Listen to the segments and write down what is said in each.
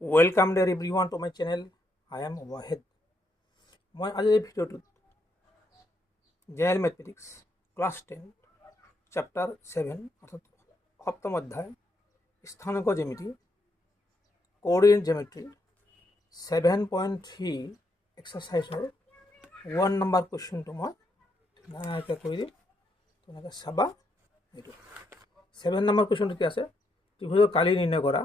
Welcome there everyone to my channel. I am Wahed. মই আজিৰ এই ভিডিঅ'টোত জেনেৰেল মেথমেটিক্স ক্লাছ 10 চেপ্টাৰ 7 অৰ্থাৎ সপ্তম অধ্যায় স্থানাংক জ্যামিতি কোঅৰ্ডিনেট জেমেট্ৰি 7.3 এক্সাৰচাইজৰ 1 নম্বৰ কুৱেশ্যনটো মই ধুনীয়াকৈ কৰি দিম। তেনেকৈ চাবা। এইটো 7 নম্বৰ কুৱেশ্যনটো কি আছে? ত্ৰিভুজৰ কালি নিৰ্ণয় কৰা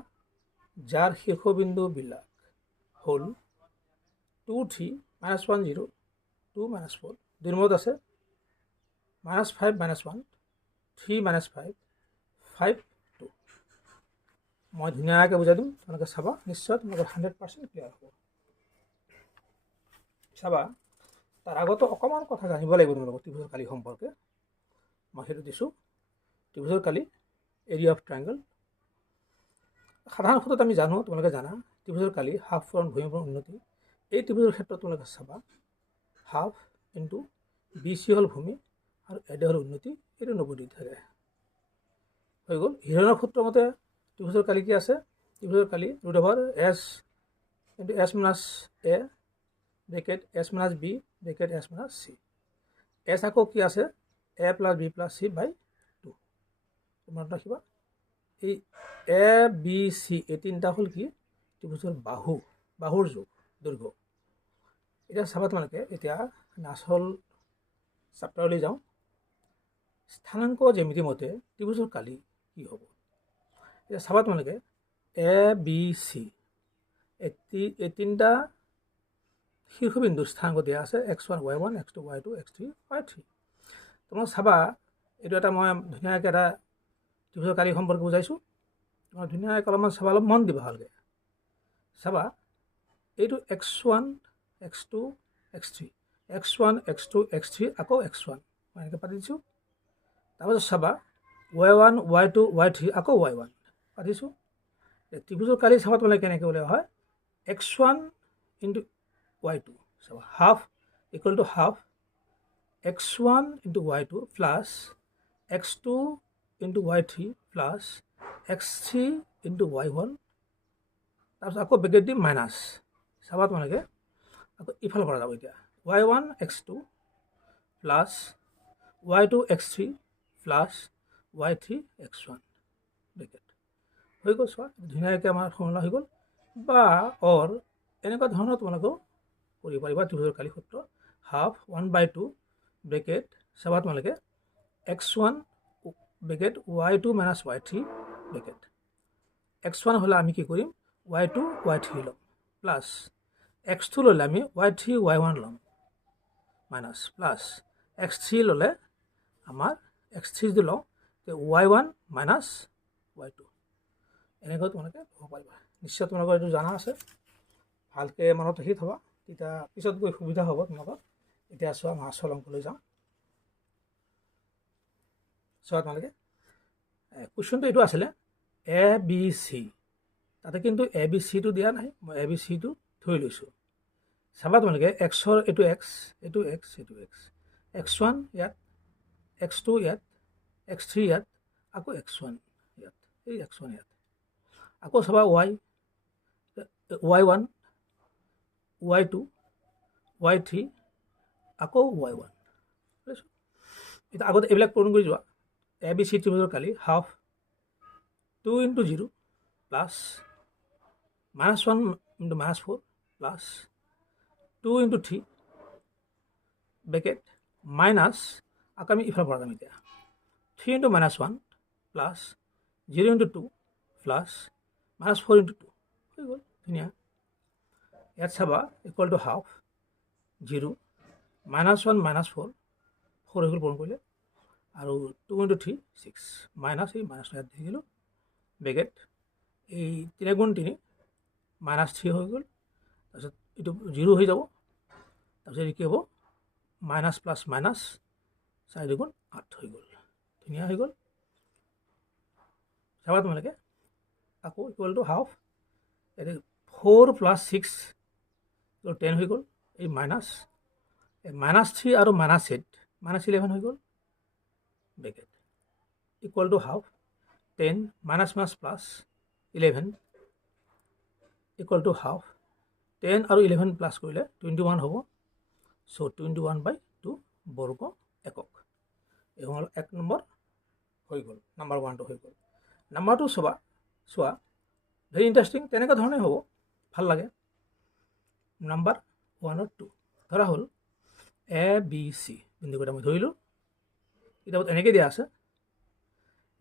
যাৰ শীৰ্ষবিন্দুবিলাক হ'ল 2 3 -1 0 2 -4 দুই নম্বৰত আছে -5 -1 3 -5 5 2। মই ধুনীয়াকৈ বুজাই দিম, তেনেকৈ চাবা। নিশ্চয় তোমালোকৰ 100% ক্লিয়াৰ হ'ব। চাবা, তাৰ আগতো অকণমান কথা জানিব লাগিব তোমালোকৰ ত্ৰিভুজৰ কালি সম্পৰ্কে। মই সেইটো দিছোঁ। ত্ৰিভুজৰ কালি এৰিয়া অফ ট্ৰাইংগল। সাধাৰণ সূত্ৰত আমি জানো, তোমালোকে জানা, ত্ৰিভুজৰ কালি হাফ পূৰণ ভূমিপূৰণ উন্নতি। এই ত্ৰিভুজৰ ক্ষেত্ৰত তোমালোকে চাবা, হাফ ইনটু বি চি হ'ল ভূমি আৰু এডে হ'ল উন্নতি। এইটো 90 ডিগ্ৰী থাকে। হৈ গ'ল। হিৰণৰ সূত্ৰ মতে ত্ৰিভুজৰ কালি কি আছে? ত্ৰিভুজৰ কালি √S into S minus A bracket S minus B bracket S minus C। S আকৌ কি আছে? A plus B plus C বাই 2। মনত ৰাখিবা, এই এ বি চি এই তিনিটা হ'ল কি? ত্ৰিভুজৰ বাহুৰ যোগ, দৈৰ্ঘ্য। এতিয়া চাবা তোমালোকে, এতিয়া আচল চেপ্টাৰলৈ যাওঁ। স্থানাংক জ্যামিতি মতে ত্ৰিভুজৰ কালি কি হ'ব? এতিয়া চাবা তোমালোকে, এ বি চি এই তিনিটা শীৰ্ষবিন্দুৰ স্থানাংক দিয়া আছে x1 y1 x2 y2 x3 y3। তোমালোকে চাবা, এইটো এটা মই ধুনীয়াকৈ এটা ত্ৰিভুজৰ কালি সম্পৰ্কে বুজাইছোঁ। তোমাক ধুনীয়াকৈ অলপমান চাবা, অলপ মন দিবা ভালকৈ চাবা। এইটো x1 x2 x3 x1 x2 x3 আকৌ x1 মই এনেকৈ পাতি দিছোঁ। তাৰপাছত চাবা y1 y2 y3 আকৌ y1 পাতিছোঁ। ত্ৰিভুজৰ কালি চাবা তোমালোকে কেনেকৈ ওলোৱা হয়। x1 ইনটু y2 চাবা, half equal to half x1 into y2 plus x2 into y3 plus x3 into y1। তাৰপিছত আকৌ ব্ৰেকেট দি মাইনাছ। চাবা তোমালোকে, আকৌ ইফালৰ পৰা যাব। এতিয়া y1 x2 plus y2 x3 plus y3 x1 bracket হৈ গ'ল। চোৱা, ধুনীয়াকৈ আমাৰ ফৰ্মুলা হৈ গ'ল। বা এনেকুৱা ধৰণৰ তোমালোকেও কৰিব পাৰিবা। ত্ৰিভুজৰ কালি সূত্ৰ হাফ 1/2 ব্ৰেকেট চাবা তোমালোকে x1 bracket y2 minus y3 bracket. x1 হ'লে আমি কি কৰিম? y2 y3 ল'ম প্লাছ x2 ল'লে আমি y3 y1 ল'ম মাইনাছ প্লাছ x3 ল'লে আমাৰ x3 যদি লওঁ y1 মাইনাছ y2। এনেকৈ তোমালোকে ল'ব পাৰিবা। নিশ্চয় তোমালোকৰ এইটো জানা আছে, ভালকৈ মনত ৰাখি থবা, তেতিয়া পিছত গৈ সুবিধা হ'ব তোমালোকৰ। এতিয়া চোৱা, মই আচল অংকলৈ যাওঁ। চোৱা তোমালোকে, কুৱেশ্যনটো এইটো আছিলে এ বি চি। তাতে কিন্তু এ বি চিটো দিয়া নাই, মই এ বি চিটো ধৰি লৈছোঁ। চাবা তোমালোকে, এক্সৰ এইটো এক্স, এইটো এক্স, এইটো এক্স, x1 ইয়াত, x2 ইয়াত, x3 ইয়াত, আকৌ x1 ইয়াত, এই x1 ইয়াত। আকৌ চাবা y1 y2 y3 আকৌ y1। এতিয়া আগতে এইবিলাক পূৰণ কৰি যোৱা। এ বি চি ত্ৰিভুজৰ কালি half 2 into 0 plus -1 into -4 plus 2 into 3 bracket minus আকৌ আমি ইফালৰ পৰা যাম। এতিয়া 3 into -1 plus 0 into 2 plus -4 into 2 হৈ গ'ল। ধুনীয়া। ইয়াত চাবা ইকুৱেল টু হাফ 0 -1 -4 4 হৈ গ'ল পূৰণ কৰিলে, আৰু 2 ইনটু 3 6 মাইনাছ এই মাইনাছটো ইয়াত দি দিলোঁ ব্ৰেকেট। এই 3 গুণ 3 -3 হৈ গ'ল। তাৰপিছত এইটো 0 হৈ যাব। তাৰপিছত এইটো কি হ'ব? মাইনাছ প্লাছ মাইনাছ 4 2 8 হৈ গ'ল। ধুনীয়া হৈ গ'ল। চাবা তোমালোকে, আকৌ ইকুৱেল টু হাফ, এতিয়া 4 প্লাছ 6 10 হৈ গ'ল। এই মাইনাছ -3 আৰু -8 -11 হৈ গ'ল bracket equal to half 10 minus plus 11 equal to half 10 আৰু 11 প্লাছ কৰিলে 21 হ'ব চ' 21/2 বৰ্গ একক এই হ'ল 1 নম্বৰ হৈ গ'ল নাম্বাৰ 1টো হৈ গ'ল নাম্বাৰ 2 চোৱা ভেৰি ইণ্টাৰেষ্টিং তেনেকুৱা ধৰণে হ'ব ভাল লাগে নাম্বাৰ 1 আৰু 2 ধৰা হ'ল ABC বিন্দুকেইটা মই ধৰিলোঁ কিতাপত এনেকৈ দিয়া আছে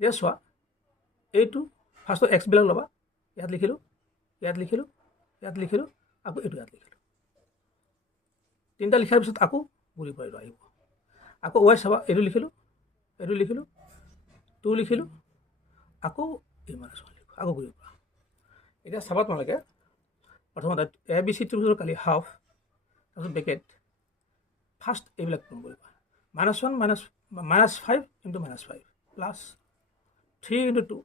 এতিয়া চোৱা এইটো ফাৰ্ষ্টত এক্সবিলাক ল'বা ইয়াত লিখিলোঁ ইয়াত লিখিলোঁ ইয়াত লিখিলোঁ আকৌ এইটো ইয়াত লিখিলোঁ তিনিটা লিখাৰ পিছত আকৌ ঘূৰি পাৰিলোঁ আহিব আকৌ ৱাই চাবা এইটো লিখিলোঁ 2 লিখিলোঁ আকৌ এই -1 লিখিলোঁ আকৌ ঘূৰি পৰা এতিয়া চাবা তোমালোকে প্ৰথমতে ABC ত্ৰিভুজৰ কালি হাফ তাৰপিছত ব্ৰেকেট ফাৰ্ষ্ট এইবিলাক পূৰণ কৰিবা -1 -5 into -5 plus 3 into 2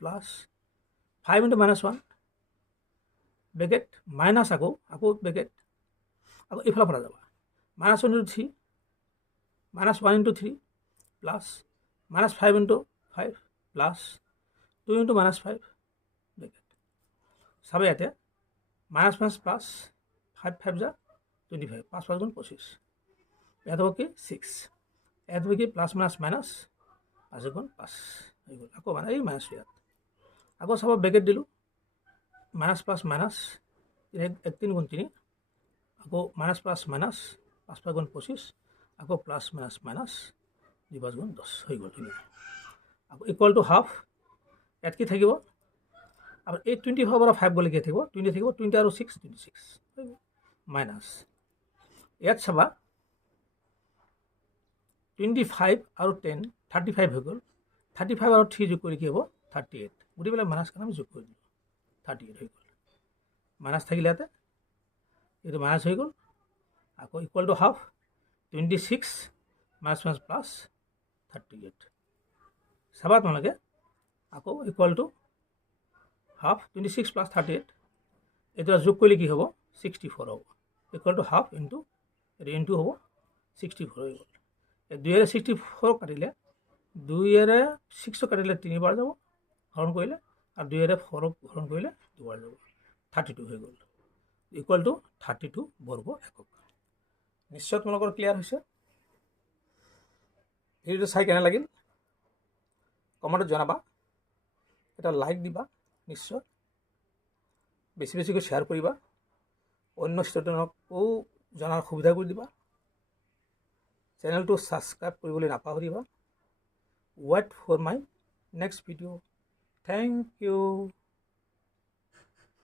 plus 5 into -1 bracket minus আকৌ ব্ৰেকেট আকৌ এইফালৰ পৰা যাবা -1 into 3 -1 into 3 plus -5 into 5 plus 2 into -5 bracket চাবা ইয়াতে -5 প্লাছ 5 5 যা 25 5 5 গুণ 25 ইয়াত হ'ব কি 6 ইয়াত হ'ব কি প্লাছ মাইনাছ 5 গুণ 5 হৈ গ'ল আকৌ এই মাইনাছ ইয়াত আকৌ চাবা ব্ৰেকেট দিলোঁ মাইনাছ প্লাছ মাইনাছ 3 গুণ 3 আকৌ মাইনাছ প্লাছ মাইনাছ 5 5 গুণ 25 আকৌ প্লাছ মাইনাছ 2 5 গুণ 10 হৈ গ'ল ধুনীয়া আকৌ ইকুৱেল টু হাফ ইয়াত কি থাকিব আৰু এই 25 পৰা 5 গ'লে কি থাকিব 20 থাকিব 20 আৰু 6 26 মাইনাছ ইয়াত চাবা 25 আৰু 10 35 হৈ গ'ল 35 আৰু 3 যোগ কৰি কি হ'ব 38 গোটেইবিলাক মাইনাছখন আমি যোগ কৰি দিলোঁ 38 হৈ গ'ল মাইনাছ থাকিলে ইয়াতে এইটো মাইনাছ হৈ গ'ল আকৌ ইকুৱেল টু হাফ 26 -5 প্লাছ 38 চাবা তোমালোকে আকৌ ইকুৱেল টু হাফ 26 প্লাছ 38 এইটো যোগ কৰিলে কি হ'ব 64 হ'ব equal to half into into হ'ব 64 হৈ গ'ল 2 64 কাটিলে 2 6 কাটিলে 3 বাৰ যাব হৰণ কৰিলে আৰু 2 4 হৰণ কৰিলে 2 বাৰ যাব 32 হৈ গ'ল ইকুৱেল টু 32 বৰ্গ একক নিশ্চয় তোমালোকৰ ক্লিয়াৰ হৈছে ভিডিঅ'টো চাই কেনে লাগিল কমেণ্টত জনাবা এটা লাইক দিবা নিশ্চয় বেছিকৈ শ্বেয়াৰ কৰিবা অন্য ষ্টুডেণ্টকো জনাৰ সুবিধা কৰি দিবা চেনেলটো ছাবস্ক্ৰাইব কৰিবলৈ নাপাহৰিবা wait for my next video' thank U